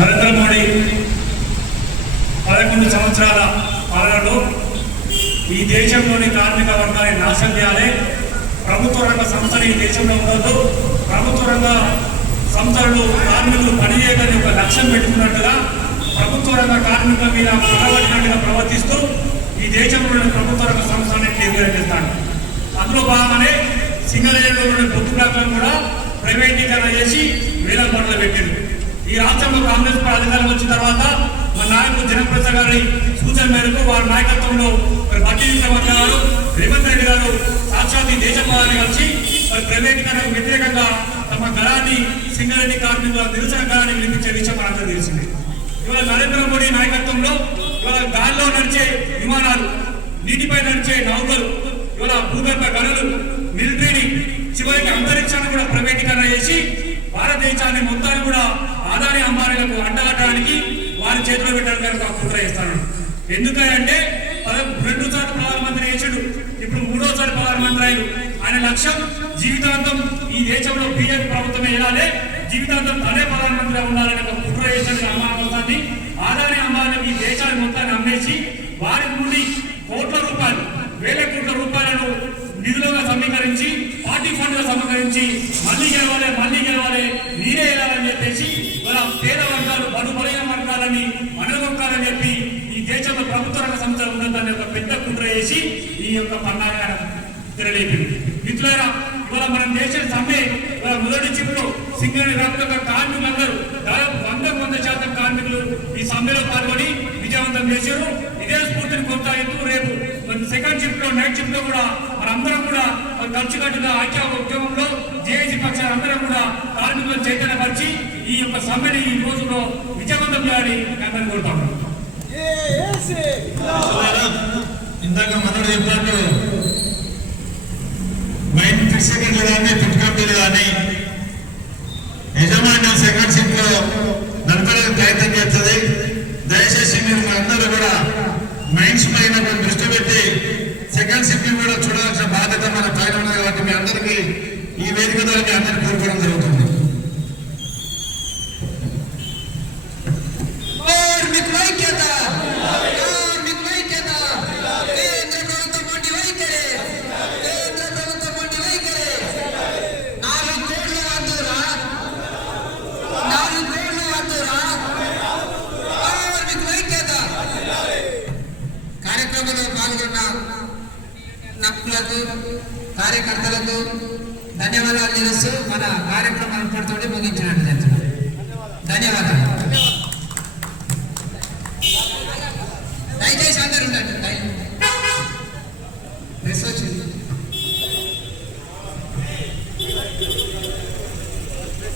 నరేంద్ర మోడీ 11 సంవత్సరాల పాలనలో ఈ దేశంలోని కార్మిక వర్గాన్ని నాశనం చేయాలి, ప్రభుత్వ రంగ సంస్థలు ఈ దేశంలో ఉండదు, ప్రభుత్వ రంగ సంస్థలు కార్మికులు పనిచేయదని ఒక లక్ష్యం పెట్టుకున్నట్టుగా ప్రభుత్వ రంగ కార్మికుల మీద పడబడినట్టుగా ప్రవర్తిస్తూ ఈ దేశంలోని ప్రభుత్వ రంగ సంస్థలని నిర్వహిస్తాడు. అందులో భాగంగానే సింగరేణిలోని బొగ్గు బ్లాక్లను కూడా ప్రైవేటీకరణ చేసి వేల కోట్లు పెట్టింది. ఈ రాష్ట్రంలో కాంగ్రెస్ అధికారం వచ్చిన తర్వాత మా నాయకుడు జనప్రసాద్ గారి సూచన మేరకు వారి నాయకత్వంలో బట్టి విక్రమార్క గారు, రేవంత్ రెడ్డి గారు సాక్షాత్ దేశ ప్రధాని కలిసి ప్రైవేటీకరణకు వ్యతిరేకంగా తమ గళాన్ని సింగరేణి కార్మికుల నిరసన గళాన్ని వినిపించే విషయం మనందరూ తెలిసింది. ఇవాళ నరేంద్ర మోడీ నాయకత్వంలో ఇవాళ గాలిలో నడిచే విమానాలు, నీటిపై నడిచే నౌకలు, ఇవాళ భూగర్భ గనులు, మిలిటరీని, చివరికి అంతరిక్షాన్ని కూడా ప్రైవేటీకరణ చేసి భారతదేశాన్ని మొత్తాన్ని కూడా ఆదాని అంబానీలకు అంటగట్టడానికి వారి చేతిలో పెట్టడానికి కుట్ర చేస్తాను. ఎందుకంటే 2 సార్లు ప్రధానమంత్రి చేసాడు, ఇప్పుడు 3వ ప్రధానమంత్రి అయ్యాడు. ఆయన లక్ష్యం జీవితాంతం ఈ దేశంలో బీజేపీ ప్రభుత్వమే వెళ్ళాలి, జీవితాంతం తనే ప్రధానమంత్రిగా ఉండాలనే ఒక కుట్ర చేసిన అమ్మాని ఆదాని అంబానీలకు ఈ దేశాన్ని మొత్తాన్ని అమ్మేసి వారి నుండి కోట్ల రూపాయలు, వేల కోట్ల రూపాయలను నిధులుగా సమీకరించి పార్టీ ఫండ్గా సమీకరించి మళ్ళీ గెలవాలి నీరే వెళ్ళాలని చెప్పేసి పేద వర్గాలు, బడు బలైన వర్గాలని అనగొక్కాలని చెప్పి ఈ దేశంలో ప్రభుత్వ రంగ సంస్థలు ఉన్నదాన్ని ఒక పెద్ద కుట్ర చేసి ఈ యొక్క పన్నాగా తెరలేపింది. మిత్రులారా, ఇవాళ మనం చేసిన సమ్మె ఇవాళ మొదటి చిప్పులో సింగరేణి వ్యాప్తంగా కార్మికులందరూ దాదాపు 100% కార్మికులు ఈ సమ్మెలో పాల్గొని విజయవంతం చేశారు. ఇదే స్ఫూర్తిని కొనసాగిస్తూ రేపు సెకండ్ షిఫ్ట్ లో, నైట్ షిఫ్ట్ లో కూడా మనందరం కూడా ఖర్చు కట్టిన ఐక్య ఉద్యమంలో జేఏసీ పక్షాలు అందరం కూడా కార్మికులను చైతన్యపరిచి ఈ యొక్క సమ్మెని ఈ రోజులో విజయవంతం చేయాలని అందరూ కోరుతాము. ఇందాక మనోడు చెప్పినట్టు మైన్ ఫిక్స్ సెకండ్లు కానీ ఫిట్ కంపెనీలు కానీ యజమాన్యం సెకండ్ షిఫ్ట్ లో నడపడానికి ప్రయత్నం చేస్తుంది. దయచేసి మీరు అందరూ కూడా మైన్స్ పైన దృష్టి పెట్టి సెకండ్ షిఫ్ట్ కూడా చూడాల్సిన బాధ్యత మన పైన ఉన్నది. కాబట్టి మీ అందరికీ ఈ వేదిక ద్వారా మీ అందరికీ కోరుకోవడం జరుగుతుంది. కార్యకర్తలకు ధన్యవాదాలు తెలుస్తూ మన కార్యక్రమం ముగించినట్టు